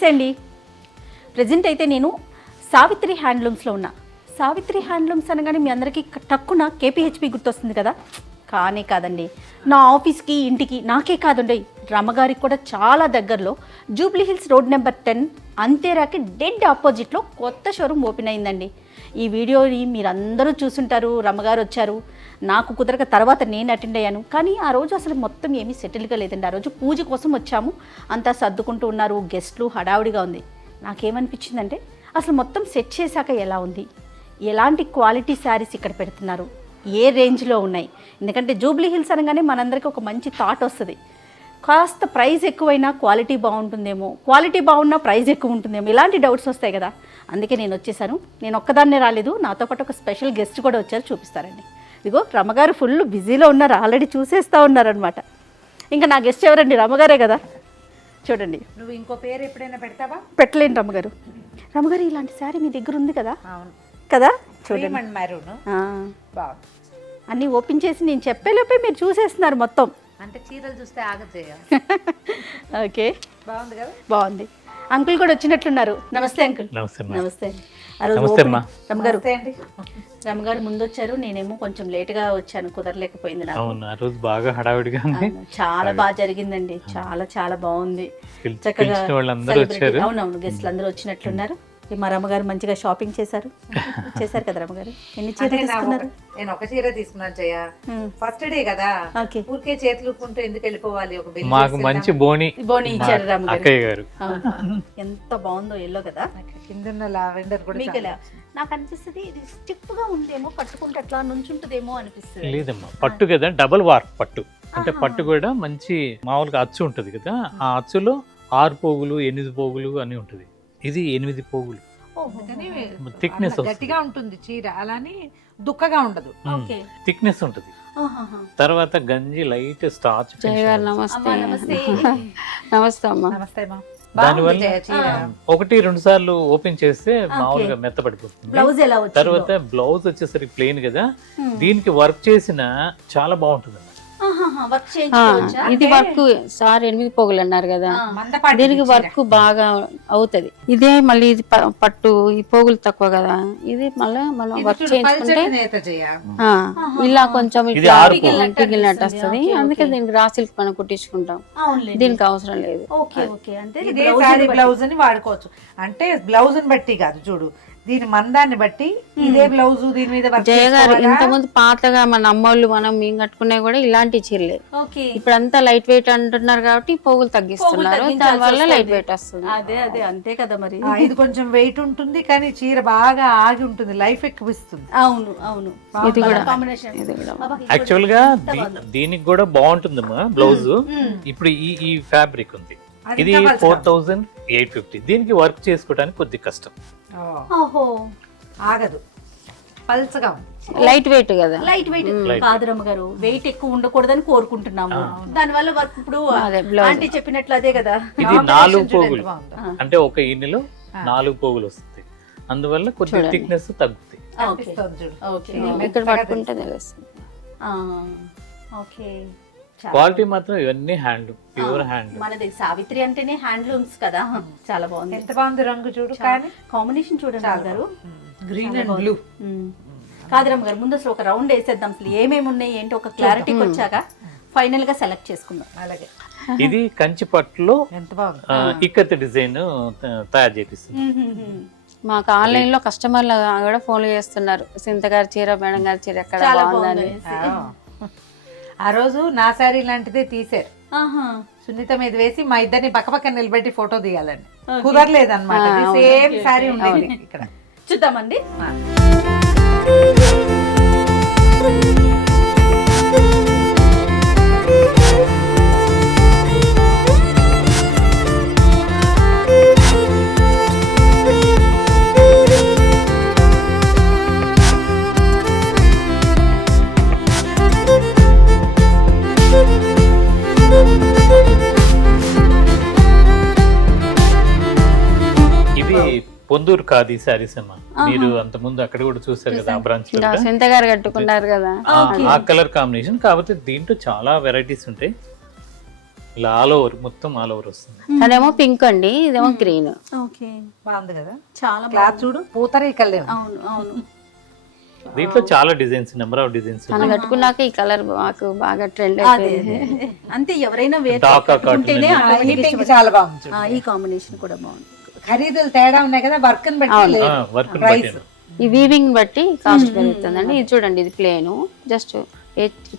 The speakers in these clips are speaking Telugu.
నమస్తే అండి. ప్రజెంట్ అయితే నేను సావిత్రి హ్యాండ్లూమ్స్లో ఉన్నా. సావిత్రి హ్యాండ్లూమ్స్ అనగానే మీ అందరికీ టక్కున కేపీహెచ్పి గుర్తొస్తుంది కదా, కానీ కాదండి. నా ఆఫీస్కి ఇంటికి నాకే కాదండి, రమ్మగారికి కూడా చాలా దగ్గరలో జూబ్లీ హిల్స్ రోడ్ నెంబర్ 10 అంతేరాకి డెడ్ ఆపోజిట్లో కొత్త షోరూమ్ ఓపెన్ అయిందండి. ఈ వీడియోని మీరందరూ చూసుంటారు. రమ్మగారు వచ్చారు, నాకు కుదరక తర్వాత నేను అటెండ్ అయ్యాను. కానీ ఆ రోజు అసలు మొత్తం ఏమీ సెటిల్గా లేదండి. ఆ రోజు పూజ కోసం వచ్చాము, అంతా సర్దుకుంటూ ఉన్నారు, గెస్ట్లు హడావుడిగా ఉంది. నాకేమనిపించిందంటే అసలు మొత్తం సెట్ చేశాక ఎలా ఉంది, ఎలాంటి క్వాలిటీ శారీస్ ఇక్కడ పెడుతున్నారు, ఏ రేంజ్లో ఉన్నాయి. ఎందుకంటే జూబ్లీ హిల్స్ అనగానే మనందరికీ ఒక మంచి థాట్ వస్తుంది, కాస్త ప్రైస్ ఎక్కువైనా క్వాలిటీ బాగుంటుందేమో, క్వాలిటీ బాగున్నా ప్రైస్ ఎక్కువ ఉంటుందేమో, ఇలాంటి డౌట్స్ వస్తాయి కదా. అందుకే నేను వచ్చేసాను. నేను ఒక్కదాన్నే రాలేదు, నాతో పాటు ఒక స్పెషల్ గెస్ట్ కూడా వచ్చారు, చూపిస్తారండి. ఇదిగో రమ్మగారు ఫుల్ బిజీలో ఉన్నారు, ఆల్రెడీ చూసేస్తూ ఉన్నారనమాట. ఇంకా నా గెస్ట్ ఎవరండి, రమ్మగారే కదా. చూడండి, నువ్వు ఇంకో పేరు ఎప్పుడైనా పెడతావా? పెట్టలేను రమ్మగారు. రమ్మగారు ఇలాంటి శారీ మీ దగ్గర ఉంది కదా కదా, చూడండి. అన్నీ ఓపెన్ చేసి నేను చెప్పేలోపే మీరు చూసేస్తున్నారు మొత్తం. అంటే చీరలు చూస్తే ఆగదు. ఓకే, బాగుంది కదా. బాగుంది. అంకుల్ కూడా వచ్చినట్లున్నారు. నమస్తే అంకుల్. నమస్తే. రమ్మగారు ముందు వచ్చారు, నేనేమో కొంచెం లేట్గా వచ్చాను, కుదరలేకపోయింది నాకు. ఆ రోజు బాగా హడావిడిగా ఉంది. చాలా బాగా జరిగిందండి, చాలా చాలా బాగుంది. చక్కగా అవునవును, గెస్ట్లు అందరూ వచ్చినట్లున్నారు. మా రమ్మగారు మంచిగా షాపింగ్ చేశారు కదా రమ్మగారు. ఎన్ని చీరలు తీసుకున్నారు? నేను ఒక చీర తీసుకున్నాను జయ. ఫస్ట్ డే కదా, ఊరికే చేతులు ఊపుకుంటూ ఎందుకు వెళ్ళిపోవాలి. ఒక మాకు మంచి బోని ఇచ్చారు రమ్మగారు. అక్కయ్య గారు ఎంత బాగుందో ఎల్లో కదా. కింద లావెండర్ కూడా నాకు అనిపిస్తుంది ఇది స్టిఫ్ గా ఉందేమో, పట్టుకుంటే అట్లా నుంచుంటుందేమో అనిపిస్తుంది. లేదమ్మా, పట్టు కదా, డబల్ వార్ప్ పట్టు. అంటే పట్టు కూడా మంచి మామూలుగా అచ్చు ఉంటది కదా, ఆ అచ్చులో 6 పోగులు 8 పోగులు అని ఉంటది. ఇది 8 పోగులు. థిక్నెస్ గట్టిగా ఉంటుంది చీర, అలానే దుక్కగా ఉండదు, థిక్నెస్ ఉంటది. తర్వాత గంజి లైట్ స్టార్చ్. నమస్తే. నమస్తే అమ్మా. నమస్తే అమ్మా. దానివల్ల 1-2 సార్లు ఓపెన్ చేస్తే మామూలుగా మెత్తపడిపోతుంది. తర్వాత బ్లౌజ్ వచ్చేసరికి ప్లెయిన్ కదా, దీనికి వర్క్ చేసిన చాలా బాగుంటుంది. ఇది వర్క్ సార్ 8 పోగులు అన్నారు కదా, దీనికి వర్క్ బాగా అవుతది. ఇదే మళ్ళీ ఇది పట్టు, ఈ పోగులు తక్కువ కదా, ఇది మళ్ళీ వర్క్ చేయించుకుంటే ఇలా కొంచెం పిగిలినట్టు వస్తుంది. అందుకే దీనికి రా సిల్క్ మనం కుట్టించుకుంటాం, దీనికి అవసరం లేదు. బ్లౌజ్ అని వాడుకోవచ్చు. అంటే బ్లౌజ్ ని బట్టి కాదు, చూడు దీని మందాన్ని బట్టి ఇదే బ్లౌజ్ దీని మీద. జయ గారు ఇంతకుముందు పాతగా మన అమ్మోళ్ళు మనం మేము కట్టుకునేవి కూడా ఇలాంటి చీరలే. ఇప్పుడు అంతా లైట్ వెయిట్ అంటున్నారు కాబట్టి పోగులు తగ్గిస్తున్నారు, దాని వల్ల లైట్ వెయిట్ వస్తుంది. అదే అదే అంతే కదా మరి. ఇది కొంచెం వెయిట్ ఉంటుంది కానీ చీర బాగా ఆగి ఉంటుంది, లైఫ్ ఎక్కువ ఇస్తుంది. అవును అవును, ఇది కూడా యాక్చువల్ గా దీనికి కూడా బాగుంటుందమ్మా బ్లౌజ్. ఇప్పుడు ఈ ఫ్యాబ్రిక్ ఉంది, ఇది 4850. దీనికి వర్క్ చేసుకోవడానికి కొద్ది కష్టం, ఆగదు, పల్చగా లైట్ వెయిట్ కదా. లైట్ వెయిట్ కాదు రమ్మగారు, వెయిట్ ఎక్కువ ఉండకూడదని కోరుకుంటున్నాము. దాని వల్ల వర్క్ ఇప్పుడు ఆంటీ చెప్పినట్లు అదే కదా. ఇది 4 పోగులు, అంటే ఒక ఈనెలో 4 పోగులు వస్తుంది, అందువల్ల కొద్దిగా థిక్నెస్ తగ్గుతుంది. ఇక్కడ పట్టుకుంటే తెలుస్తుంది. ఓకే, క్వాలిటీ మాత్రం ఇవన్నీ హ్యాండ్, ప్యూర్ హ్యాండ్. మనది సావిత్రి అంటేనే హ్యాండ్లూమ్స్ కదా. చాలా బాగుంది, ఎంత బాగుంది రంగు చూడు, కానీ కాంబినేషన్ చూడండి గారు, గ్రీన్ అండ్ బ్లూ. కాదురమ్మ గారు, ముందు అసలు ఒక రౌండ్ వేసేద్దాం, అసలు ఏమేమి ఉన్నాయి ఏంటి ఒక క్లారిటీకి వచ్చాక ఫైనల్ గా సెలెక్ట్ చేసుకుందాం. అలాగే ఇది కంచి పట్టులో ఎంత బాగుంది ఇక్కత్ డిజైన్ తయారు చేపిస్తుంది. మాకు ఆన్లైన్ లో కస్టమర్లు కూడా ఫోన్ చేస్తున్నారు, సింత గారి చీర, మేడం గారి చీర ఎక్కడ బాగుందని. ఆ రోజు నా శారీ లాంటిదే తీసారు, సునీత మీద వేసి మా ఇద్దరిని పక్కపక్కన నిలబెట్టి ఫోటో తీయాలని, కుదరలేదు అనమాట. సేమ్ శారీ ఉండేది ఇక్కడ. చూద్దామండి. పొందూరు ఖాదీ సారీస్ అమ్మా, మీరు అంత ముందు అక్కడ కూడా చూసారు కదా, ఆ బ్రాంచ్ సింత గారు కట్టుకున్నారు కదా, ఆ కలర్ కాంబినేషన్. కాకపోతే దీంట్లో చాలా వెరైటీస్ ఉంటాయి. ఇలా ఆల్ ఓవర్ మొత్తం ఆల్ ఓవర్ వస్తుంది. తనేమో పింక్ అండి, ఇదేమో గ్రీన్. ఓకే, బాగుంది కదా చాలా క్లాత్ చూడు, పూతరేకలే. అవును అవును. దీంట్లో చాలా డిజైన్స్, నెంబర్ ఆఫ్ డిజైన్స్. మనం కట్టుకున్నాక ఈ కలర్ మాకు బాగా ట్రెండ్ అదే అయిపోయింది. అంతే, ఎవరైనా వేర్ డాకా ఉంటేనే కాటన్, ఈ పింక్ చాలా బాగుంది చూడు. ఈ కాంబినేషన్ కూడా బాగుంది. ఖరీదులు తేడా ఉన్నాయి కదా, వర్క్ బట్టి లేదు. వర్క్ ప్రైస్ ఈ వీవింగ్ బట్టి కాస్ట్ పెరుగుతుందండి. ఇది చూడండి, ఇది ప్లేన్, జస్ట్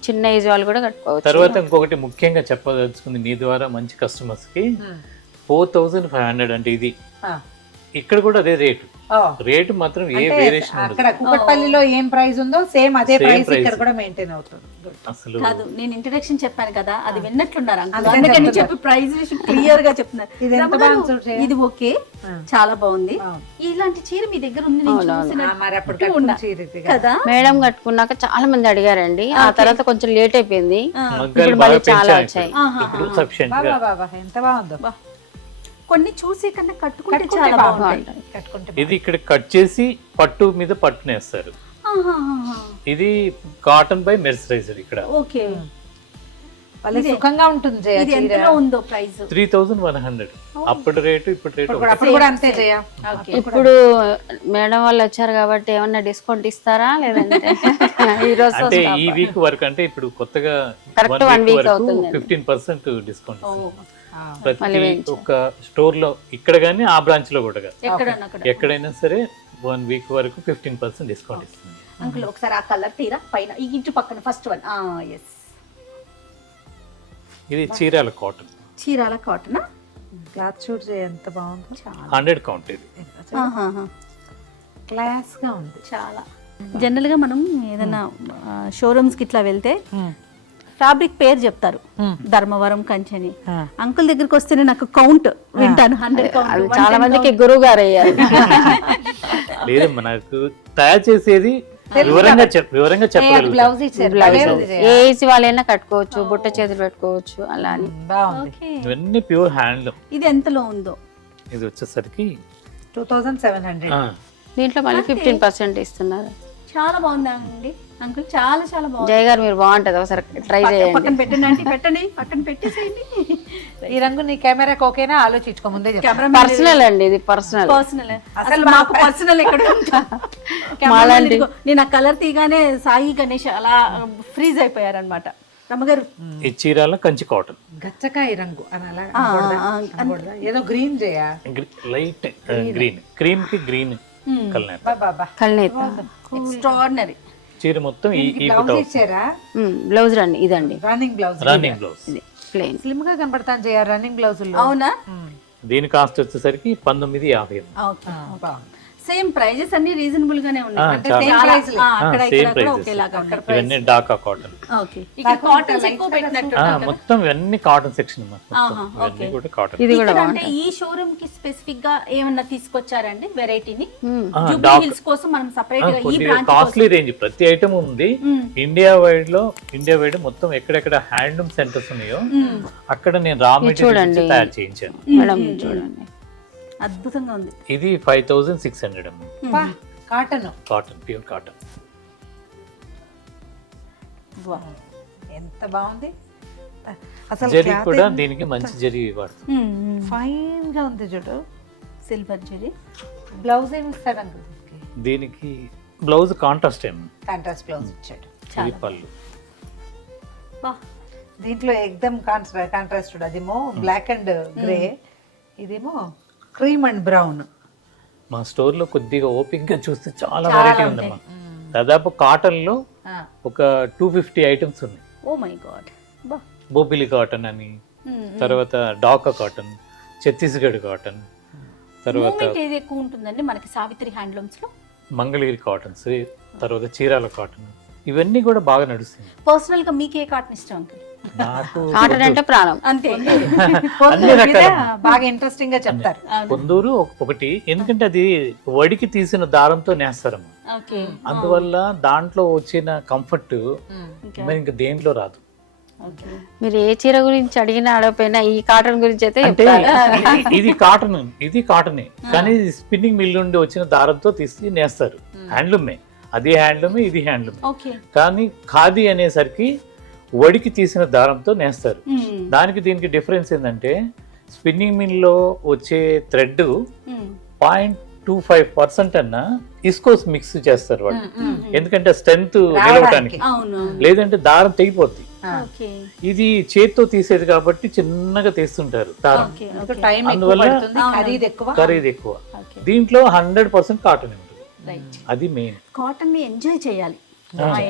చిన్న ఏజ్ వాళ్ళు కూడా కట్టుకోవచ్చు. తర్వాత ఇంకొకటి ముఖ్యంగా చెప్పదలుచుకుంది నీ ద్వారా మంచి కస్టమర్స్ కి 4500 అంటే ఇది. ఇక్కడ కూడా అదే రేటు. రేటు మాత్రం ఏ వేరియేషన్ ఉండదు. అక్కడ కుకట్పల్లిలో ఏం ప్రైస్ ఉందో సేమ్ అదే ప్రైస్ ఇక్కడ కూడా మెయింటైన్ అవుతుంది. అసలు కాదు, నేను ఇంట్రడక్షన్ చెప్పాను కదా, అది విన్నట్లున్నారు అంకుల్, అందుకని చెప్పి ప్రైస్ క్లియర్ గా చెప్తున్నారు. ఇది ఎంత బాగుంది, ఇది ఓకే, చాలా బాగుంది. ఇలాంటి చీర మీ దగ్గర ఉంది, నేను చూసినట్టు మరి అప్పుడు కట్టుకున్న చీర ఇది కదా. మేడం కట్టుకున్నాక చాలా మంది అడిగారండి. ఆ తర్వాత కొంచెం లేట్ అయిపోయింది, మగ్గాలు ఇప్పుడు బాగా మళ్ళీ చాలా పెంచారు వచ్చాయి. ఇప్పుడు సఫిషియెంట్ గా. బాబా ఎంత బాగుందో. కొన్ని చూసి కన్నా కట్టుకుంటే చాలా కట్టుకుంటే బాగుంటాయి. కట్టుకుంటే ఇది ఇక్కడ కట్ చేసి పట్టు మీద పట్టునేస్తారు. ఇది కాటన్ బై మెర్సరైజర్. ఇక్కడ ఓకే, వాళ్ళకి సుఖంగా ఉంటుంది జయ ఇది చీర. ఎంతలో ఉందో ప్రైస్? 3100. అప్పటి రేటు ఇప్పుడు రేటు అప్పుడు కూడా అంతే జయ. ఇప్పుడు మేడం వాళ్ళు వచ్చారు కాబట్టి ఏమన్నా డిస్కౌంట్ ఇస్తారా లేదంటే ఈ రోజు అంటే ఈ వీక్ వరకు, అంటే ఇప్పుడు కొత్తగా Correct 1 week అవుతుంది. 15% డిస్కౌంట్ ఇస్తుంది. ప్రతి ఒక్క స్టోర్ లో, ఇక్కడ గానీ ఆ బ్రాంచ్ లో కూడా కాదు, ఎక్కడన్నా అక్కడ. ఎక్కడైనా సరే 1 వీక్ వరకు 15% డిస్కౌంట్ ఇస్తుంది. అంకుల్ ఒకసారి ఆ కలర్ తీరా పైన ఈ ఇంటి పక్కన ఫస్ట్ వన్. ఎస్, ఇది Chirala cotton, Chirala cotton. Cloth చూడు జయ ఎంత బాగుందో. 100 కౌంట్. ఇది క్లాస్ గా ఉంది. చాలా జనరల్ గా మనం ఏదైనా షోరూమ్స్ కి ఇట్లా వెళ్తే ఫ్యాబ్రిక్ పేరు చెప్తారు, ధర్మవరం, కంచెని. అంకుల్ దగ్గరికి వస్తేనే నాకు కౌంట్ వింటాను, 100 కౌంట్. చాలా మందికి గురువు గారు అయ్యారు. లేదు, మనకు తయారు చేసేది వివరంగా చెప్పగలుగుతాం. బ్లౌజ్ ఇచ్చారు. ఏ ఏజ్ వాళ్ళైనా కట్టుకోవచ్చు, బుట్ట చేతులు పెట్టుకోవచ్చు అలా అని. బాగుంది. ఇవన్నీ ప్యూర్ హ్యాండ్లూమ్. ఇది ఎంతలో ఉందో? ఇది వచ్చేసరికి 2700. దీంట్లో మళ్ళీ 15% ఇస్తున్నారు. చాలా బాగుందా అండి అంకుల్? చాలా చాలా బాగుంది. జయ గారు మీరు బాగుంటది, ఒకసారి ట్రై చేయండి. పక్కన పెట్టండి ఆంటీ, పెట్టండి, పక్కన పెట్టేసేయండి. ఈ రంగు నీ కెమెరాకి ఓకేనా? ఆలోచించుకో ముందే చెప్పు. కెమెరా పర్సనల్ అండి, ఇది పర్సనల్. పర్సనల్, అసలు మాకు పర్సనల్ ఎక్కడ ఉంటా. నేను ఆ కలర్ తీగానే సాయి గణేష్ అలా ఫ్రీజ్ అయిపోయారనమాట. రమ్మగారు, ఈ చీరాల కంచి కాటన్, గచ్చకాయ రంగు అని అలా అనకూడదా? ఏదో గ్రీన్ చేయ, లైట్ గ్రీన్, క్రీమ్ కి గ్రీన్ కలర్. బాబా కల్నేత ఎక్స్ట్రాడినరీ. చీర మొత్తం ఈ బ్లౌజ్ ఇచ్చారా? బ్లౌజ్ రండి, ఇదండి రన్నింగ్ బ్లౌజ్. Running blouse. ఇది ప్లెయిన్. స్లిమ్ గా కనబడతాను జయ రన్నింగ్ బ్లౌజ్. అవునా? దీని కాస్ట్ వచ్చేసరికి 1950. సేమ్ ప్రైజెస్ అన్ని రీజనబుల్ గానే ఉన్నాయి. అంటే చాలా. same price లే. అక్కడ సేమ్ ఇక్కడ ప్రైజెస్. ఒకేలాగా అక్కడ ఇవన్నీ డాకా కాటన్. ఓకే, ఇక్కడ కాటన్స్ ఎక్కువ పెట్టినట్టు. మొత్తం ఇవన్నీ కాటన్ సెక్షన్. ఆహా, ఇవన్నీ కూడా కాటన్. ఇది కూడా అంటే ఈ షోరూమ్ కి స్పెసిఫిక్ గా ఏమన్నా తీసుకొచ్చారండి వెరైటీని? ఆ, జూబ్లీ డాక్- హిల్స్ కోసం మనం సెపరేట్ గా ఈ కొద్దిగా బ్రాంచ్ కాస్ట్లీ రేంజ్ ప్రతి ఐటమ్ ఉంది. ఇండియా వైడ్ మొత్తం ఎక్కడెక్కడ హ్యాండ్లూమ్ సెంటర్స్ ఉన్నాయో అక్కడ నేను రా మెటీరియల్ తయారు చేయించాను. మేడం చూడండి, అద్భుతంగా ఉంది. ఇది 5600 కాటన్. Cotton, pure cotton. ఎంత బాగుంది అసలు. జరీ కూడా దీనికి మంచి జరీ వాడుతుంది. ఫైన్ గా ఉంది చూడు. సిల్వర్ జరీ. బ్లౌజ్ ఏమి ఇస్తాడు అంకుల్? దీనికి బ్లౌజ్ కాంట్రాస్ట్ ఏమి, కాంట్రాస్ట్ బ్లౌజ్ ఇచ్చాడు. ఇది పళ్ళు. దీంట్లో ఎక్దమ్ కాంట్రాస్ట్. అదేమో బ్లాక్ అండ్ గ్రే, ఇదేమో క్రీమ్ అండ్ బ్రౌన్. మా స్టోర్ లో కొద్దిగా ఓపిక్ గా చూస్తే చాలా వెరైటీ ఉందమ్మా. దాదాపు కాటన్ లో ఒక 250 ఐటమ్స్ ఉన్నాయి. Oh my God. Bobbili cotton అని, తర్వాత డాకా కాటన్, ఛత్తీస్గఢ్ కాటన్, తర్వాత మూమెంట్ ఏది ఎక్కువ ఉంటుందండి మనకి సావిత్రి హ్యాండ్లూమ్స్ లో? మంగళగిరి కాటన్స్, తర్వాత చీరాల కాటన్, ఇవన్నీ కూడా బాగా నడుస్తుంది. పర్సనల్ గా మీకు ఏ కాటన్ ఇష్టం అంకుల్? నాకు కాటన్ అంటే ప్రాణం. అంతే. అన్ని రకాల బాగా ఇంట్రెస్టింగ్ గా చెప్తారు. కొందూరు ఒకటి, ఎందుకంటే అది వడికి తీసిన దారంతో నేస్తారమ్మా. ఓకే, అందువల్ల దాంట్లో వచ్చిన కంఫర్ట్ మరి ఇంకా దేంట్లో రాదు. మీరు ఏ చీర గురించి అడిగినా అడగపోయినా ఈ కాటన్ గురించి అయితే అంటే చెప్తారు. ఇది కాటనే, కానీ స్పిన్నింగ్ మిల్ నుండి వచ్చిన దారంతో తీసి నేస్తారు. హ్యాండ్లూమే, అది హ్యాండ్లూమే, ఇది హ్యాండ్లూమే. ఓకే. కానీ ఖాదీ అనేసరికి వడికి తీసిన దారంతో నేస్తారు. దానికి దీనికి డిఫరెన్స్ ఏంటంటే స్పిన్నింగ్ మిల్లో వచ్చే థ్రెడ్ 0.25% అన్నా ఇస్కోస్ మిక్స్ చేస్తారు వాళ్ళు, ఎందుకంటే స్ట్రెంత్ నిలవడానికి, లేదంటే దారం తెగిపోద్ది. ఇది చేత్తో తీసేది కాబట్టి చిన్నగా తీస్తుంటారు దారం, అందువల్ల ఖరీదు ఎక్కువ. దీంట్లో 100% కాటన్ ఉంటుంది, అది మెయిన్. కాటన్ ని ఎంజాయ్ చేయాలి,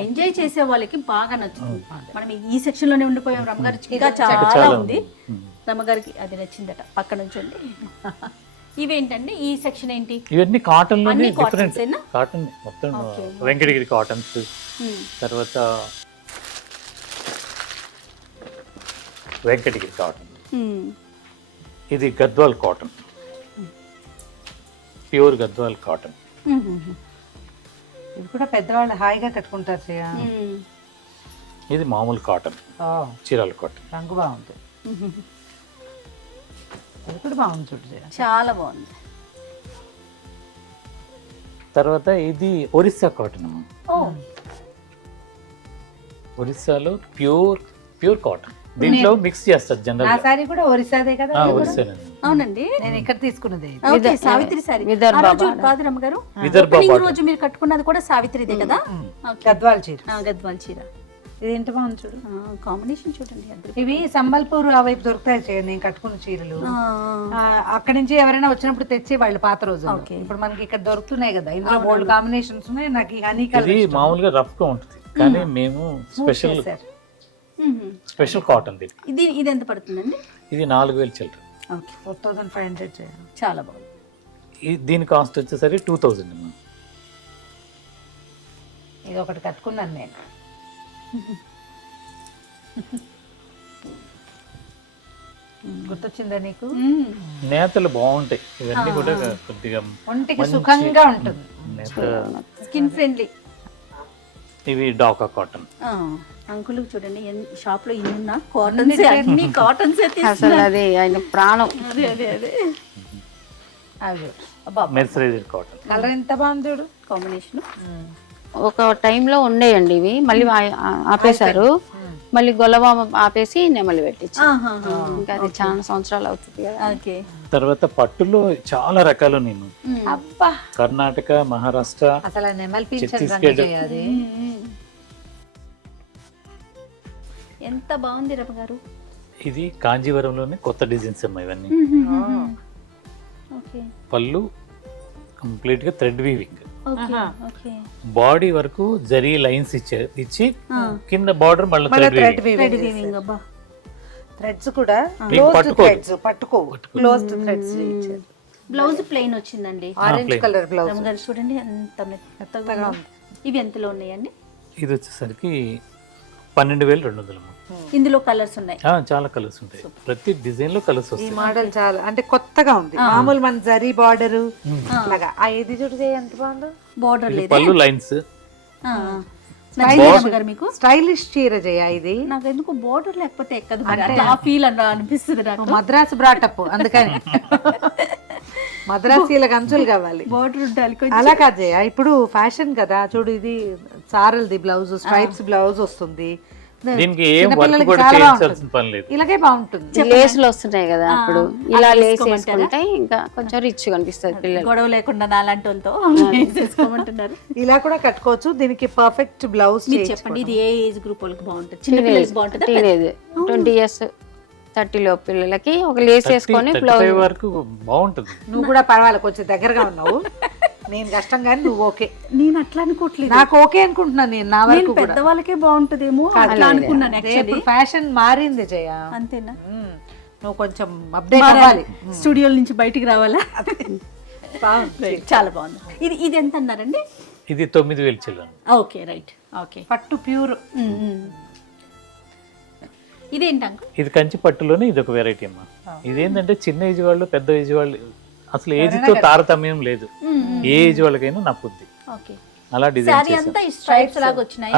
ఎంజాయ్ చేసే వాళ్ళకి బాగా నచ్చుతుంది. మనం ఈ సెక్షన్ లోనే ఉండిపోయాం, రమ్మగారు ఇంకా చాలా ఉంది. రమ్మగారికి అది నచ్చిందట, పక్క నుంచండి. ఇవేంటండి ఈ సెక్షన్ ఏంటి? ఇవన్నీ కాటన్ లోనే అన్ని డిఫరెంట్, కాటన్సేనా? కాటన్ మొత్తం వెంకటగిరి కాటన్స్, తర్వాత వెంకటగిరి కాటన్, ఇది Gadwal cotton, pure Gadwal cotton. ఇది కూడా పెద్దవాళ్ళు హాయిగా కట్టుకుంటారు చేయ. ఇది మామూలు కాటన్, చీరాల కాటన్, రంగు బాగుంది. ఇది కూడా బాగుంది, చూడు చేయ, చాలా బాగుంది. తర్వాత ఇది ఒరిస్సా కాటన్ అమ్మ. ఒరిస్సాలో ప్యూర్ కాటన్, దీంట్లో మిక్స్ చేస్తారు నా జనరల్. సారీ కూడా ఒరిస్సాదే కదా. ఒరిస్సానండి. అవునండి, నేను ఇక్కడ తీసుకున్నది ఓకే, సావిత్రి సారీ. విదర్భ ఆ రోజు కాదు రమ్మగారు, విదర్భ ఓపెనింగ్ పాట. రోజు మీరు కట్టుకున్నది కూడా సావిత్రిదే కదా? ఓకే. గద్వాల్ చీర. గద్వాల్ చీర. ఇది ఎంత బాగుంది చూడు. కాంబినేషన్ చూడండి అద్దరు. ఇవి సంబల్పూర్ ఆ వైపు దొరుకుతాయి చేయ, నేను కట్టుకున్న చీరలు. అక్కడి నుంచి ఎవరైనా వచ్చినప్పుడు తెచ్చి వాళ్ళు పాత రోజు. ఇప్పుడు మనకి ఇక్కడ దొరుకుతున్నాయి కదా, ఇందులో బోల్డ్ కాంబినేషన్స్ ఉన్నాయి. నాకు ఈ హనీ ఇది కలర్ మామూలుగా రఫ్ గా ఉంటుంది, కానీ మేము స్పెషల్ కాటన్. ఇది ఇది ఎంత పడుతుందండి? ఇది 4000 చిల్లర. ఓకే, 4500 చేయ. చాలా బాగుంది. దీని కాస్ట్ వచ్చేసరికి 2000 అమ్మా. ఇది ఒకటి కట్టుకున్నాను నేను. గుర్తొచ్చిందా నీకు? నేతలు బాగుంటాయి, ఇవన్నీ కూడా కొద్దిగా ఒంటికి సుఖంగా ఉంటుంది, నేత. Skin friendly. ఇవి డాకా కాటన్. అంకుల్ చూడండి, షాప్ లో ఇన్ని కాటన్స్, అన్ని కాటన్స్ అసలు అది ఆయన ప్రాణం. అదే అదే అదే అవి మెర్సరైజ్డ్ కాటన్. కలర్ ఎంత బాగుంది చూడు, కాంబినేషన్. ఒక టైంలో ఉండేయండి ఇవి, మళ్ళీ ఆపేశారు, మళ్ళీ గొలవ ఆపేసి నెమలి పెట్టించి. ఇంకా అది చాలా సంవత్సరాలు అవుతుంది కదా. ఓకే. తర్వాత పట్టులో చాలా రకాలు నేను అబ్బా, కర్ణాటక, మహారాష్ట్ర, అసలు నెమల్ పింఛన్ ఛత్తీస్గఢ్. అది ఎంత బాగుంది రమ్మ గారు. ఇది కాంజీవరంలోనే కొత్త డిజైన్స్ అమ్మా ఇవన్నీ. ఓకే. పళ్ళు కంప్లీట్ గా thread weaving, okay. Okay. Body వరకు జరీ లైన్స్ ఇచ్చి కింద బార్డర్ మళ్ళీ థ్రెడ్ థ్రెడ్ వీవింగ్. అబ్బా, థ్రెడ్స్ కూడా మీకు క్లోజ్డ్ థ్రెడ్స్, పట్టుకోవు, క్లోజ్డ్ థ్రెడ్స్ ఇచ్చారు. బ్లౌజ్ ప్లెయిన్ వచ్చిందండి, ఆరెంజ్ కలర్ బ్లౌజ్. రమ్మ గారు చూడండి ఎంత మెత్తగా ఉంది. ఇవి ఎంతలో ఉన్నాయండి? ఇది వచ్చేసరికి 12200 అమ్మా. ఇందులో కలర్స్ ఉన్నాయి, చాలా కలర్స్ ఉంటాయి, ప్రతి డిజైన్ లో కలర్స్ ఈ వస్తాయి. మోడల్ చాలా అంటే కొత్తగా ఉంది. మామూలు మన జరీ బార్డర్ అలాగా. ఆ ఇది చూడు చేయ, ఎంత బాగుందో. బోర్డర్ లేదు, పళ్ళు లైన్స్. మీకు స్టైలిష్ చీర చేయ ఇది. నాకు ఎందుకు బోర్డర్ లేకపోతే ఎక్కదు, ఆ ఫీల్ అనిపిస్తుంది నాకు. మద్రాసు బ్రాటప్ అందుకని మద్రాసీలకు అంచులు కావాలి, బోర్డర్ ఉండాలి. అలా కాదు చేయ, ఇప్పుడు ఫ్యాషన్ కదా చూడు. ఇది సారల్ది బ్లౌజ్, స్ట్రైప్స్ బ్లౌజ్ వస్తుంది. దీనికి ఏం వర్క్ కూడా చేయించాల్సిన పని లేదు, ఇలాగే బాగుంటుంది. లేసులు వస్తున్నాయి కదా, అప్పుడు ఇలా లేస్ వేసుకుంటే ఇంకా కొంచెం రిచ్ కనిపిస్తుంది పిల్లలు. గొడవ లేకుండా నాలాంటి వాళ్ళతో వేసుకోమంటున్నారు. ఇలా కూడా కట్టుకోవచ్చు. దీనికి పర్ఫెక్ట్ బ్లౌజ్. మీరు చెప్పండి, ఇది ఏ ఏజ్ గ్రూప్ వాళ్ళకి బాగుంటుంది? చిన్న పిల్లలకి బాగుంటుంది? టీనేజ్ 20 years 30 లో పిల్లలకి ఒక లేస్ వేసుకొని బ్లౌజ్ వరకు బాగుంటుంది. నువ్వు కూడా పర్వాలేదు, కొంచెం దగ్గరగా ఉన్నావు. నేను కష్టం కానీ నువ్వు ఓకే. నేను అట్లా అనుకోవట్లేదు, నాకు ఓకే అనుకుంటున్నాను. నేను నా వరకు పెద్దవాళ్ళకే బాగుంటుందేమో అట్లా అనుకున్నాను. యాక్చువల్లీ ఫ్యాషన్ మారింది జయ, అంతేనా? నువ్వు కొంచెం అప్డేట్ అవ్వాలి, స్టూడియో నుంచి బయటికి రావాలా? చాలా బాగుంది. ఇది ఇది ఎంత అన్నారండి? ఇది 9000 చిల్లర. Okay, right. ఓకే. పట్టు ప్యూర్. ఇదేంటి అంకుల్? ఇది కంచి పట్టులోనే ఇది ఒక వెరైటీ అమ్మా. ఇదేంటంటే చిన్న ఏజ్ వాళ్ళు, పెద్ద ఏజ్ వాళ్ళు, అసలు ఏజ్ తో తారతమ్యం లేదు, ఏ ఏజ్ వాళ్ళకైనా నప్పుద్ది. ఓకే. అలా డిజైన్ సారీ అంతా ఈ స్ట్రైప్స్ లాగా వచ్చినాయి,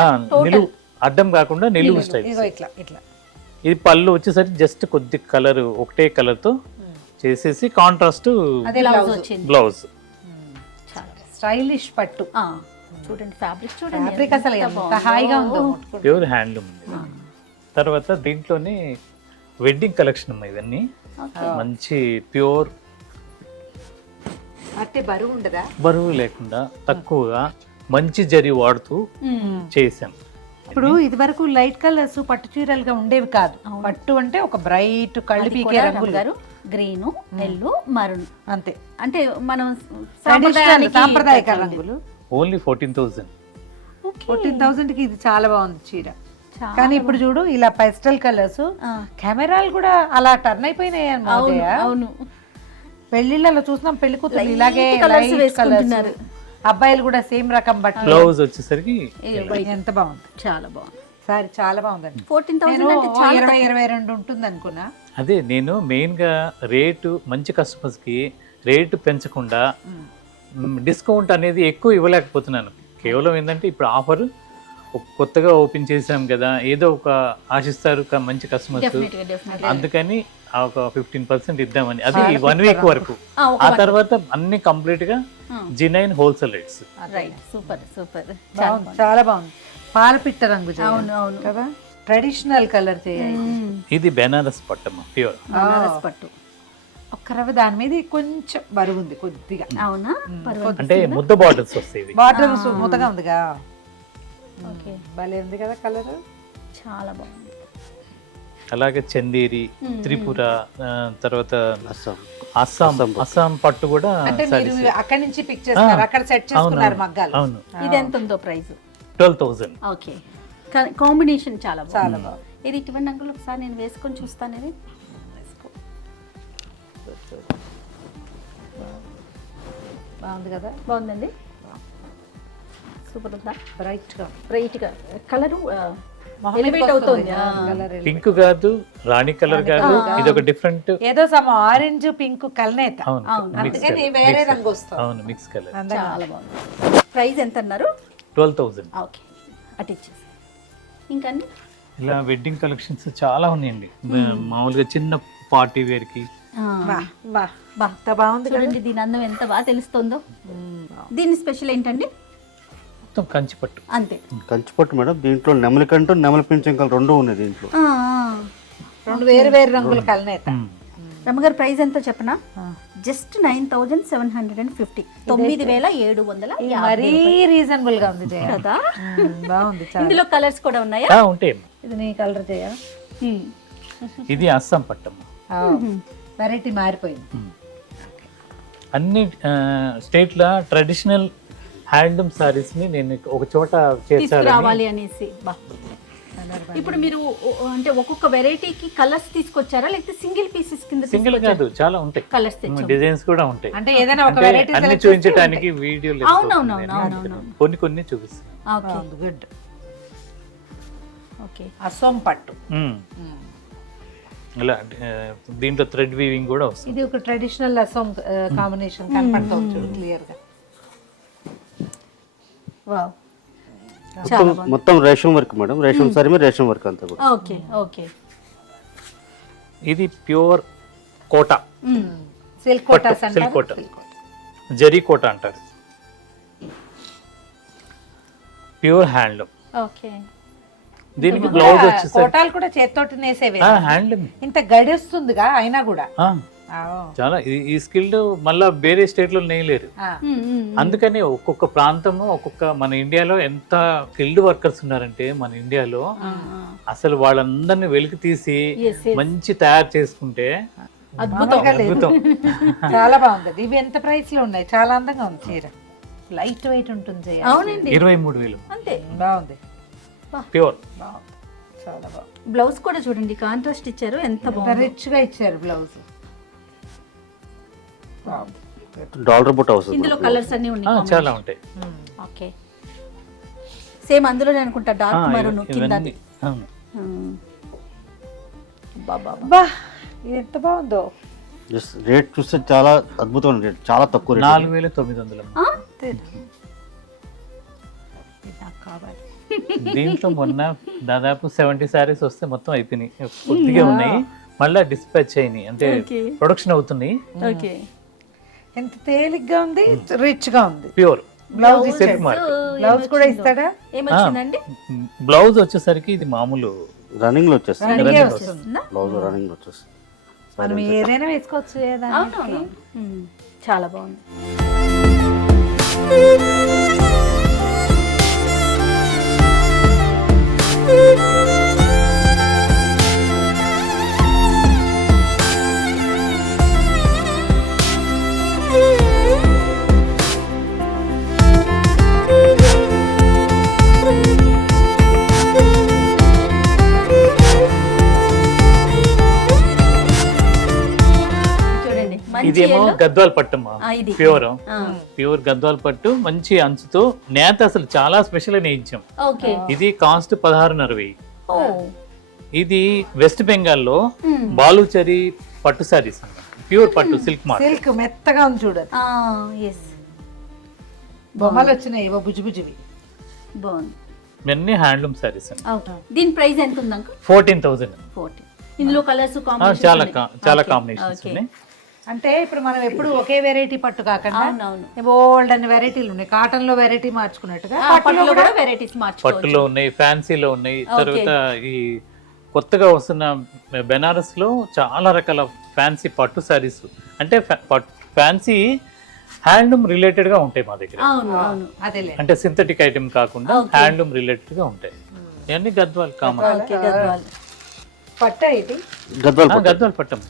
నిలువు అడ్డం కాకుండా నిలువు స్ట్రైప్స్. ఇట్లా ఇట్లా. ఇది పళ్ళు వచ్చేసరికి జస్ట్ కొద్ది కలర్ ఒకటే కలర్ తో చేసేసి కాంట్రాస్ట్ బ్లౌజ్ వచ్చింది. బ్లౌజ్. స్టైలిష్ పట్టు. చూడండి ఫ్యాబ్రిక్ చూడండి, ఫ్యాబ్రిక్ అసలు ఎంత హాయిగా ఉందో. Pure handloom. తర్వాత దీంట్లోనే వెడ్డింగ్ కలెక్షన్ అమ్మా ఇవన్నీ మంచి ప్యూర్ అంటే బరువు ఉండదా? బరువు లేకుండా తక్కువగా మంచి జరి వాడుతూ చేసాం. ఇప్పుడు ఇది వరకు లైట్ కలర్స్ పట్టు చీరలుగా ఉండేవి కాదు. పట్టు అంటే ఒక బ్రైట్ కళ్ళు పీకే రంగులు గారు గ్రీన్, ఎల్లో, మరూన్, అంతే. అంటే మనం సాంప్రదాయక రంగులు. ఓన్లీ 14,000. 14,000 కి ఇది చాలా బాగుంది చీర. కానీ ఇప్పుడు చూడు ఇలా పెస్టల్ కలర్స్, కెమెరాలు కూడా అలా టర్న్ అయిపోయినాయి అన్నమాట. అవును, పెళ్లిళ్ళలో చూసినాం పెళ్లి కూతురు ఇలాగే కలర్స్ light వేసుకుంటున్నారు. colours. అబ్బాయిలు కూడా సేమ్ రకం బట్టలు. బ్లౌజ్ వచ్చేసరికి ఎంత బాగుంది, చాలా బాగుంది. సారీ చాలా బాగుందండి. 14,000 అంటే 20-22 ఉంటుంది అనుకున్నా. అదే నేను మెయిన్గా రేటు మంచి కస్టమర్స్కి రేటు పెంచకుండా డిస్కౌంట్ అనేది ఎక్కువ ఇవ్వలేకపోతున్నాను. కేవలం ఏంటంటే ఇప్పుడు ఆఫర్ కొత్తగా ఓపెన్ చేసాం కదా, ఏదో ఒక ఆశిస్తారు మంచి కస్టమర్స్, అందుకని ఒక 15% ఇద్దామని. అది 1 వీక్ వరకు. ఆ తర్వాత అన్ని కంప్లీట్ గా G9 wholesale rates. Super super, చాలా బాగుంది. పాలపిట్ట రంగు అవును అవును కదా, ట్రెడిషనల్ కలర్ చేయాలి. ఇది బెనారస్ పట్టమ్మ, ప్యూర్ బనారస్ పట్టు. ఒక్క రవ్వ దాని మీద కొంచెం బరువు ఉంది కొద్దిగా. అవునా, అంటే ముద్ద బార్డర్స్ వస్తాయి. బార్డర్ ముద్దగా ఉందిగా, ఓకే, భలే ఉంది కదా కలర్, చాలా బాగుంది. అలాగే చందేరి, త్రిపుర, తర్వాత అస్సాం పట్టు కూడా. అంటే మీరు అక్కడి నుంచి పిక్ చేస్తారు, అక్కడ సెట్ చేసుకున్నారు మగ్గాలు. అవును, ఇది ఎంత ఉందో ప్రైస్? 12,000. ఓకే, కాంబినేషన్ చాలా బాగుంది. ఇది ఇటువంటి రంగులు ఒకసారి నేను వేసుకొని చూస్తాను. ఇది బాగుంది కదా, బాగుందండి, సూపర్ ఉందా, బ్రైట్ గా కలర్ ఎలివేట్ అవుతుంది. పింక్ కాదు, రాణి కలర్ కాదు, ఇది ఒక డిఫరెంట్, ఏదో సమ ఆరెంజ్ పింక్ కలనేత. అందుకని వేరే రంగు వస్తుంది. అవును, మిక్స్ కలర్. చాలా బాగుంది. ప్రైస్ ఎంత అన్నారు? 12,000. ఓకే, అటు ఇచ్చేసి. ఇంకా అండి ఇలా వెడ్డింగ్ కలెక్షన్స్ చాలా ఉన్నాయండి. మామూలుగా చిన్న పార్టీ వేర్ కి బాగుంది చూడండి, దీని అందం ఎంత బాగా తెలుస్తుందో. దీని స్పెషల్ ఏంటండి? మొత్తం కంచి పట్టు. అంతే, కంచిపట్టు మేడం. దీంట్లో నెమలి కంటూ నెమలి పింఛం కలర్ రెండు ఉన్నాయి దీంట్లో. రెండు వేరు వేరు రంగుల కలనేత. రమ్మగారు ప్రైస్ ఎంతో చెప్పనా? జస్ట్ 9,750, 9,750 మరీ రీజనబుల్ గా ఉంది జయ. కదా, బాగుంది. ఇందులో కలర్స్ కూడా ఉన్నాయా? ఉంటాయి. ఇది నీ కలర్ జయ. ఇది అస్సాం పట్టమ్మ, వెరైటీ మారిపోయింది. అన్ని స్టేట్ల ట్రెడిషనల్ హ్యాండ్లూమ్ సారీస్ ని నేను ఒక చోట తీసుకురావాలి అనేసి. ఇప్పుడు మీరు అంటే ఒక్కొక్క వెరైటీకి కలర్స్ తీసుకొచ్చారా, లేకపోతే సింగిల్ పీసెస్ కింద? సింగిల్ కాదు, చాలా ఉంటాయి కలర్స్, డిజైన్స్ కూడా ఉంటాయి. అంటే ఏదైనా ఒక వెరైటీ అన్ని చూపించడానికి వీడియో కొన్ని కొన్ని చూపిస్తాను. Okay, good. ఓకే, అసోం పట్టు. ఇలా దీంట్లో థ్రెడ్ వీవింగ్ కూడా వస్తుంది. ఇది ఒక ట్రెడిషనల్ అసోం కాంబినేషన్ కనపడుతుంది చూడు క్లియర్ గా. వావ్, మొత్తం రేషం వర్క్ మేడం. రేషం సారీ మీద రేషం వర్క్ అంతా కూడా. Okay okay. ఇది ప్యూర్ కోటా, సిల్క్ కోటాస్ అంటారు. సిల్క్ కోట, జరీ కోట అంటారు. Pure handloom. ఓకే, దీనికి బ్లౌజ్ వచ్చేసరికి కోటాలు కూడా చేత్తోటి నేసేవే. హ్యాండ్లూమ్ ఇంత గడిస్తుందిగా అయినా కూడా. చాలా ఈ స్కిల్డ్ మళ్ళా వేరే స్టేట్ లో నేయలేరు. అందుకని ఒక్కొక్క ప్రాంతము ఒక్కొక్క, మన ఇండియాలో ఎంత స్కిల్డ్ వర్కర్స్ ఉన్నారంటే మన ఇండియాలో అసలు వాళ్ళందరినీ వెలికి తీసి మంచి తయారు చేసుకుంటే అద్భుతం. చాలా బాగుంది. ఇవి ఎంత ప్రైస్ లో ఉన్నాయి? చాలా అందంగా ఉంది చీర, లైట్ వెయిట్ ఉంటుంది. అవునండి, 23,000. అంతే, బాగుంది, ప్యూర్. చాలా బాగుంది. బ్లౌజ్ కూడా చూడండి, కాంట్రాస్ట్ ఇచ్చారు, ఎంత బాగుంది, రిచ్ గా ఇచ్చారు బ్లౌజ్. డాలర్ బుట్ట వస్తుంది. ఇందులో కలర్స్ అన్ని ఉన్నాయి, చాలా ఉంటాయి. ఓకే, సేమ్ అందులోనే అనుకుంటా, డార్క్ మరూన్ కింద. బా, ఇది ఎంత బాగుందో. రేట్ చూస్తే చాలా అద్భుతమైన రేట్, చాలా తక్కువ రేట్. 4,900. దీంట్లో మొన్న దాదాపు 70 సారీస్ వస్తే మొత్తం అయిపోయినాయి, కొద్దిగా ఉన్నాయి, మళ్ళీ డిస్పాచ్ అయినాయి, అంటే ప్రొడక్షన్ అవుతున్నాయి. ఓకే, ఎంత తేలిగ్గా ఉంది, రిచ్ గా ఉంది. Pure blouse silk mark. Blouse కూడా ఇస్తాడా? ఏమొచ్చిందండి? బ్లౌజ్ వచ్చేసరికి ఇది మామూలు రన్నింగ్ లో వచ్చేస్తుంది రన్నింగే Running వస్తుంది. వస్తుందా? బ్లౌజ్ రన్నింగ్ లో వచ్చేస్తుంది మనం ఏదైనా వేసుకోవచ్చు కదా అవునవును. చాలా బాగుంది. చూడండి మంచి ఇదేమో yellow. గద్వాల్ పట్టమ్మా, ఇది. ప్యూర్ ఆ, ప్యూర్ గద్వాల్ పట్టు, మంచి అంచుతో నేత అసలు చాలా స్పెషల్ నేయించాం. ఓకే. ఇది కాస్ట్ 16,500. ఓ, ఇది వెస్ట్ బెంగాల్లో మ్మ్. బాలుచరి పట్టు సారీస్ అన్నమాట, ప్యూర్ పట్టు సిల్క్ మార్క్. సిల్క్ మెత్తగా ఉంది చూడదు, ఎస్, బొమ్మలు వచ్చినాయి ఏవో బుజ్జి బుజ్జివి. బాగుంది. ఇవన్నీ హ్యాండ్లూమ్ సారీస్ అండి. ఓకే. దీని ప్రైస్ ఎంత ఉంది అంకుల్? 14,000. 40. ఇందులో కలర్స్ చాలా కాంబినేషన్స్ ఉన్నాయి. అంటే ఇప్పుడు మనం ఎప్పుడు ఒకే వెరైటీ పట్టు కాకుండా అవునవును. బోల్డ్ అన్ని వెరైటీలు ఉన్నాయి. కాటన్ లో వెరైటీ మార్చుకున్నట్టుగా పట్టులో కూడా వెరైటీస్ మార్చుకోవచ్చు. పట్టులో ఉన్నాయి, ఫ్యాన్సీలో ఉన్నాయి. తర్వాత ఈ కొత్తగా వస్తున్న బెనారస్ లో చాలా రకాల ఫ్యాన్సీ పట్టు సారీస్, అంటే ఫ్యాన్సీ హ్యాండ్లూమ్ రిలేటెడ్ గా ఉంటాయి మా దగ్గర. అవును అవును. అదేలే. అంటే సింథటిక్ ఐటమ్ కాకుండా హ్యాండ్లూమ్ రిలేటెడ్ గా ఉంటాయి. ఇవన్నీ గద్వాల్ కామన్. ఓకే, గద్వాల్. పట్టు ఇది గద్వాల్ పట్టు. గద్వాల్ పట్టం.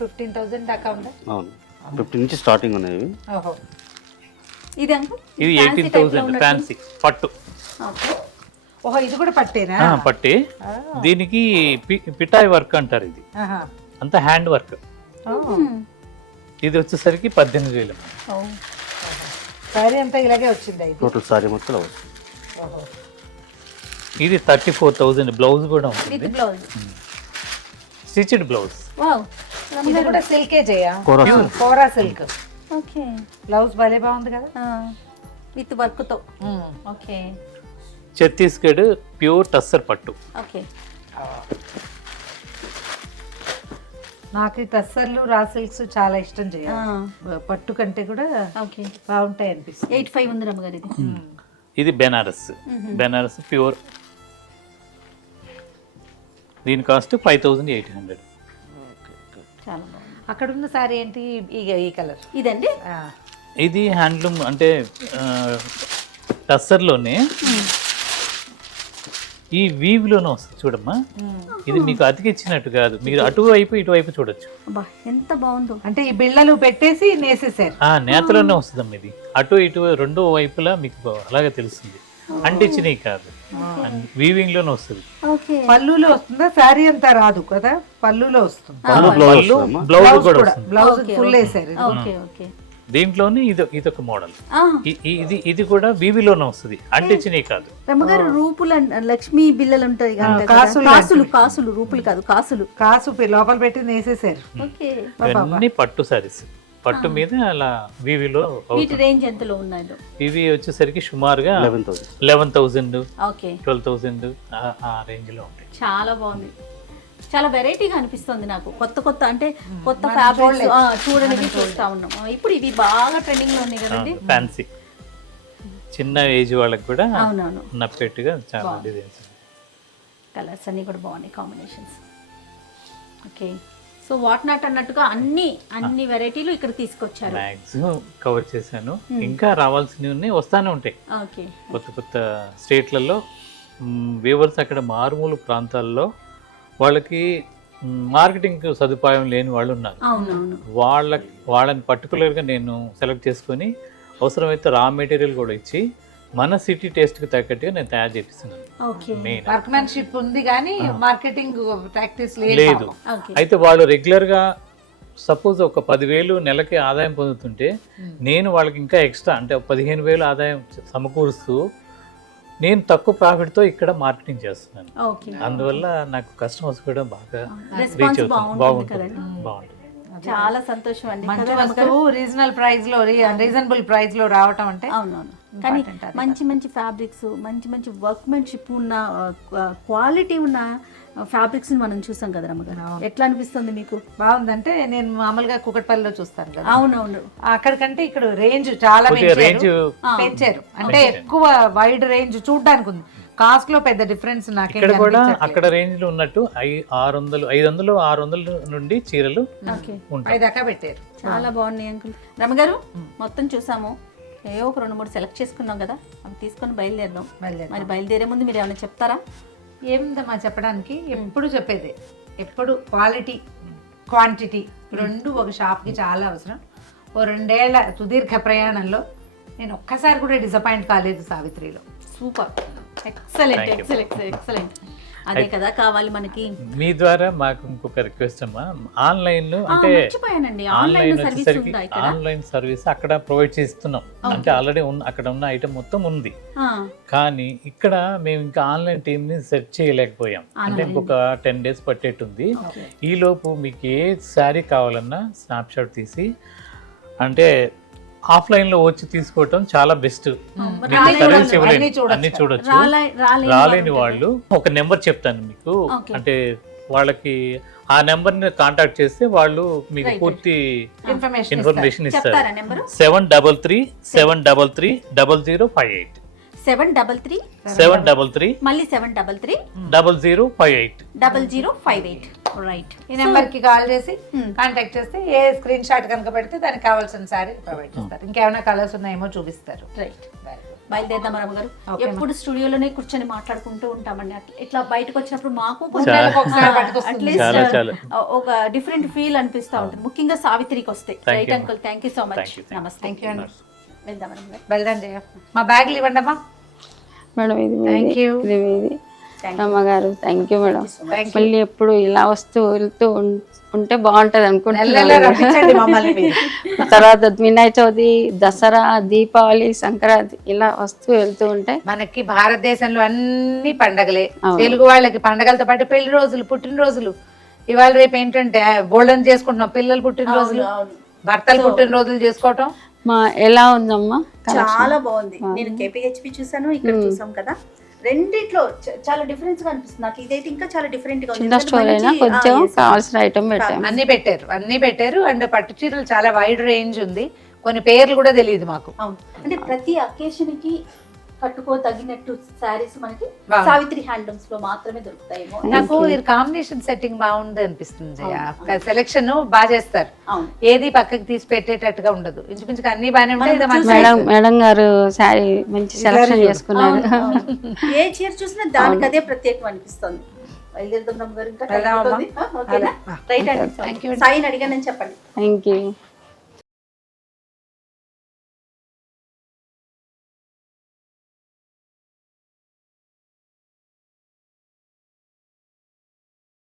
15,000 దాకా ఉందా? అవును 15 నుంచి స్టార్టింగ్ ఉన్నాయి ఇవి. ఓహో, ఇది అంకుల్? ఇది 18,000 ఫ్యాన్సీ పట్టు. ఓకే. ఓహో, ఇది కూడా పట్టేనా? పట్టి దీనికి పిటాయ్ వర్క్ అంటారు. ఇది ఆహా. అంతా హ్యాండ్ వర్క్. ఇది వచ్చేసరికి 18,000. ఓ, సారీ అంతా ఇలాగే వచ్చింది ఇది. టోటల్ సారీ మొత్తం అలా వస్తుంది. ఓహో, ఇది 34,000. బ్లౌజ్ కూడా ఉంటుంది, with blouse. Stitched blouse. Wow, ఇది కూడా సిల్కే చేయా? కోరా కోరా సిల్క్. ఓకే. బ్లౌజ్ భలే బాగుంది కదా. విత్ వర్క్ తో. ఓకే ఛత్తీస్గఢ్ ప్యూర్ టస్సర్ పట్టు. ఓకే. నాకు ఈ టస్సర్లు రా సిల్క్స్ చాలా ఇష్టం చేయ. పట్టు కంటే కూడా ఓకే. బాగుంటాయి అనిపిస్తుంది. 85 ఉంది రమ్మగారు ఇది. ఇది బెనారస్. బెనారస్ ప్యూర్. దీని కాస్ట్ 5,800. చాలా బాగుంది. అక్కడ ఉన్న సారీ ఏంటి? ఈ కలర్ ఇదండి. ఇది హ్యాండ్లూమ్ అంటే టస్సర్లోనే ఈ వీవ్లోనే వస్తుంది చూడమ్మా. ఇది మీకు అతికిచ్చినట్టు కాదు, మీరు అటువైపు ఇటువైపు చూడొచ్చు. అబ్బా ఎంత బాగుందో. అంటే ఈ బిళ్ళలు పెట్టేసి నేసేసారు. నేతలోనే వస్తుందమ్మా. ఇది అటు ఇటు రెండో వైపులా మీకు అలాగే తెలుస్తుంది. అంటించినవి కాదు, వీవింగ్ లోనే వస్తుంది. ఓకే. పళ్ళులో వస్తుందా? సారీ అంతా రాదు కదా, పళ్ళులో వస్తుంది. పళ్ళు బ్లౌజ్ పళ్ళు, వస్తుందమ్మా. బ్లౌజ్ కూడా వస్తుంది. బ్లౌజ్ ఫుల్ వేసారు. Okay okay. దీంట్లోనే ఇదొక మోడల్. ఇది కూడా వీవిలోనే వస్తుంది, అంటించినవి కాదు. రమ్మగారు రూపులు లక్ష్మీ బిల్లలు ఉంటాయి కదా, కాసులు కాసులు కాసులు రూపులు కాదు కాసులు. కాసు లోపల పెట్టి నేసేసారు. ఓకే. ఇవన్నీ పట్టు సారీస్. పట్టు మీద అలా వీవిలో వీటి రేంజ్ ఎంతలో ఉన్నాయో? ఇవి వచ్చేసరికి సుమారుగా 11,000. 11,000, ఓకే. 12,000 ఆ రేంజ్ లో ఉంటాయి. చాలా బాగుంది. చాలా వెరైటీగా అనిపిస్తుంది నాకు. కొత్త కొత్త అంటే కొత్త ఫ్యాబ్రిక్స్ చూడడానికి చూస్తా ఉన్నాం. ఇప్పుడు ఇవి బాగా ట్రెండింగ్ లో ఉన్నాయి కదండి. ఫ్యాన్సీ చిన్న ఏజ్ వాళ్ళకి కూడా అవునవును. నప్పేట్టుగా చాలా డిజైన్స్. కలర్స్ అన్ని కూడా బాగున్నాయి, combinations. Okay. So what not అన్నట్టుగా అన్ని వెరైటీలు ఇక్కడ తీసుకొచ్చారు. మ్యాక్సిమం కవర్ చేశాను. ఇంకా రావాల్సినవి ఉన్నాయి, వస్తానే ఉంటాయి. ఓకే. కొత్త కొత్త స్టేట్లలో వ్యూవర్స్ అక్కడ మారుమూల ప్రాంతాల్లో వాళ్ళకి మార్కెటింగ్ సదుపాయం లేని వాళ్ళు ఉన్నారు. అవునవును. వాళ్ళని పర్టికులర్గా నేను సెలెక్ట్ చేసుకొని అవసరమైతే రా మెటీరియల్ కూడా ఇచ్చి మన సిటీ టేస్ట్కి తగ్గట్టుగా నేను తయారు చేపిస్తున్నాను. ఓకే. మెయిన్ వర్క్మెన్షిప్ ఉంది కానీ మార్కెటింగ్ ప్రాక్టీస్ లేదు. ఓకే. అయితే వాళ్ళు రెగ్యులర్గా సపోజ్ ఒక 10,000 నెలకి ఆదాయం పొందుతుంటే నేను వాళ్ళకి ఇంకా ఎక్స్ట్రా అంటే 15,000 ఆదాయం సమకూరుస్తూ నేను తక్కువ ప్రాఫిట్తో ఇక్కడ మార్కెటింగ్ చేస్తున్నాను. ఓకే. అందువల్ల నాకు కస్టమర్స్ కూడా బాగా రీచ్ రెస్పాన్స్ అవుతుంది. బాగుంటుంది. చాలా సంతోషం అండి. మంచి వస్తువు రీజనబుల్ ప్రైస్ లో రీజనబుల్ ప్రైస్ లో రావటం అంటే అవునవును. కానీ మంచి మంచి ఫ్యాబ్రిక్స్, మంచి మంచి వర్క్మెన్షిప్ ఉన్న క్వాలిటీ ఉన్న ఫ్యాబ్రిక్స్ మనం చూసాం కదా రమ్మగారు. ఎట్లా అనిపిస్తుంది మీకు? బాగుందంటే నేను మామూలుగా కుకట్పల్లిలో చూస్తాను కదా, అవునవును. అక్కడికంటే ఇక్కడ రేంజ్ చాలా రేంజ్ పెంచారు. అంటే ఎక్కువ వైడ్ రేంజ్ చూడడానికి ఉంది. కాస్ట్ లో పెద్ద డిఫరెన్స్ నాకేం ఇక్కడ కూడా కనిపించట్లేదు. అక్కడ రేంజ్ లో ఉన్నట్టు 500 నుండి చీరలు ఓకే ఉంటాయి. 5 దాకా పెట్టారు. చాలా బాగున్నాయి అంకుల్. రమగారు మొత్తం చూసాము, ఏవో ఒక 2-3 సెలెక్ట్ చేసుకున్నాం కదా, అవి తీసుకొని బయలుదేరినాం. మరి బయలుదేరే ముందు మీరు ఏమైనా చెప్తారా? ఏముందమ్మా చెప్పడానికి, ఎప్పుడు చెప్పేదే, ఎప్పుడు క్వాలిటీ క్వాంటిటీ రెండు ఒక షాప్కి చాలా అవసరం. ఓ 2 ఏళ్ల సుదీర్ఘ ప్రయాణంలో నేను ఒక్కసారి కూడా డిసప్పాయింట్ కాలేదు సావిత్రిలో. Super, excellent excellent excellent. అదే కదా కావాలి మనకి. మీ ద్వారా మాకు ఇంకొక రిక్వెస్ట్ అమ్మా, ఆన్లైన్ అంటే మర్చిపోయానండి, ఆన్లైన్ ఆన్లైన్ సర్వీస్ వచ్చేసరికి ఉందా ఇక్కడ? ఆన్లైన్ సర్వీస్ అక్కడ ప్రొవైడ్ చేస్తున్నాం. అంటే ఆల్రెడీ అక్కడ ఉన్న ఐటమ్ మొత్తం ఉంది, ఆ, కానీ ఇక్కడ మేము ఇంకా ఆన్లైన్ టీమ్ ని సెట్ చేయలేకపోయాం. అంటే ఇంకొక 10 days పట్టేట్టుంది. ఈ లోపు మీకు ఏ శారీ కావాలన్నా స్నాప్ షాట్ తీసి, అంటే ఆఫ్లైన్ లో వచ్చి తీసుకోవటం చాలా బెస్ట్. సర్వీస్ ఇవ్వలేని అన్ని చూడొచ్చు. రాలేని వాళ్ళు ఒక నెంబర్ చెప్తాను మీకు, అంటే వాళ్ళకి ఆ నెంబర్ ని కాంటాక్ట్ చేస్తే వాళ్ళు మీకు పూర్తి ఇన్ఫర్మేషన్ ఇస్తారు. చెప్తారా నెంబరు? 733 733 మళ్ళీ 733 0058. రైట్. ఈ నెంబర్ కి కాల్ చేసి కాంటాక్ట్ చేస్తే ఏ స్క్రీన్ షాట్ కనుక పెడితే దానికి కావాల్సిన సారీ ప్రొవైడ్ చేస్తారు. ఇంకేమైనా కలర్స్ ఉన్నాయేమో చూపిస్తారు. రైట్. బయలుదేరదాం రమ్మ గారు. ఎప్పుడు స్టూడియోలోనే కూర్చొని మాట్లాడుకుంటూ ఉంటామండి. ఎట్లా బయటకు వచ్చినప్పుడు మాకు అట్లీస్ట్ ఒక డిఫరెంట్ ఫీల్ అనిపిస్తూ ఉంటుంది, ముఖ్యంగా సావిత్రికి వస్తే. Right uncle, thank you so much. నమస్తే. థ్యాంక్ యూ అండి. వెళ్దాం రమ్మ గారు. వెళ్దాం జయ. మా బ్యాగ్లు ఇవ్వండి అమ్మా. మేడం ఇది థ్యాంక్ యూ. ఇది మీది. అమ్మగారు థ్యాంక్ యూ మేడం. మళ్ళీ ఎప్పుడు ఇలా వస్తూ వెళ్తూ ఉంటే బాగుంటది రప్పించండి మమ్మల్ని మీరు. అనుకుంటున్నాను. తర్వాత వినాయక చవితి, దసరా, దీపావళి, సంక్రాంతి ఇలా వస్తూ వెళ్తూ ఉంటే మనకి భారతదేశంలో అన్ని పండగలే. తెలుగు వాళ్ళకి పండగలతో పాటు పెళ్లి రోజులు, పుట్టినరోజులు. ఇవాళ రేపు ఏంటంటే గోల్డెన్ చేసుకుంటున్నాం, పిల్లలు పుట్టినరోజులు, భర్తలు పుట్టినరోజులు చేసుకోవటం. ఎలా ఉందమ్మా? చాలా బాగుంది. నేను కేపీహెచ్పి చూసాను, ఇక్కడ చూసాం కదా, రెండిట్లో చాలా డిఫరెన్స్ గా అనిపిస్తుంది నాకు. ఇదైతే ఇంకా చాలా డిఫరెంట్ గా చిన్న స్టోర్ అయినా కొంచెం కావాల్సిన ఐటమ్ పెట్టాము. అన్ని పెట్టారు. అండ్ పట్టు చీరలు చాలా వైడ్ రేంజ్ ఉంది. కొన్ని పేర్లు కూడా తెలియదు మాకు. అవును, అంటే ప్రతి అకేషన్ కి కట్టుకో తగినట్టు శారీస్ మనకి సావిత్రి హ్యాండ్లూమ్స్ లో మాత్రమే దొరుకుతాయేమో. నాకు కాంబినేషన్ సెట్టింగ్ బాగుంది అనిపిస్తుంది. సెలెక్షన్ బాగా చేస్తారు, ఏది పక్కకి తీసి పెట్టేటట్టుగా ఉండదు. ఇంచుమించుగా అన్ని బాగానే ఉంటాయి. మేడం గారు శారీ మంచి సెలెక్షన్ చేసుకున్నారు. ఏ చీర చూసినా దానికి అదే ప్రత్యేకం అనిపిస్తుంది. బయలుదేరుతున్నాం గారు. ఇంకా రైట్ అండి, సాయిని అడిగానని చెప్పండి. Thank you.